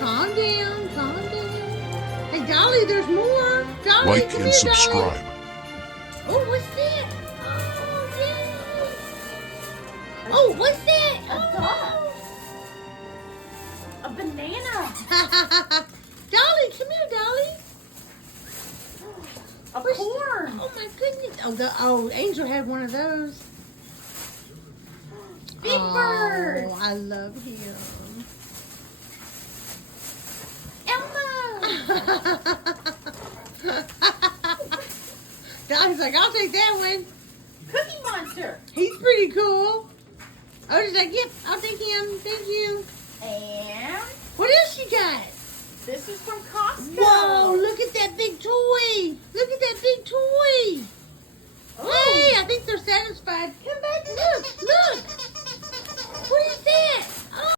Calm down, calm down. Hey, Dolly, there's more. Dolly, Like come and here, subscribe. Dolly. Oh, what's that? Oh, yes. Oh, what's that? A banana. Dolly, come here, Dolly. A corn. Oh my goodness. Oh, Angel had one of those. Big Bird. Oh, I love him. Dolly's like, I'll take that one. Cookie Monster. He's pretty cool. Otis like, yep, I'll take him. Thank you.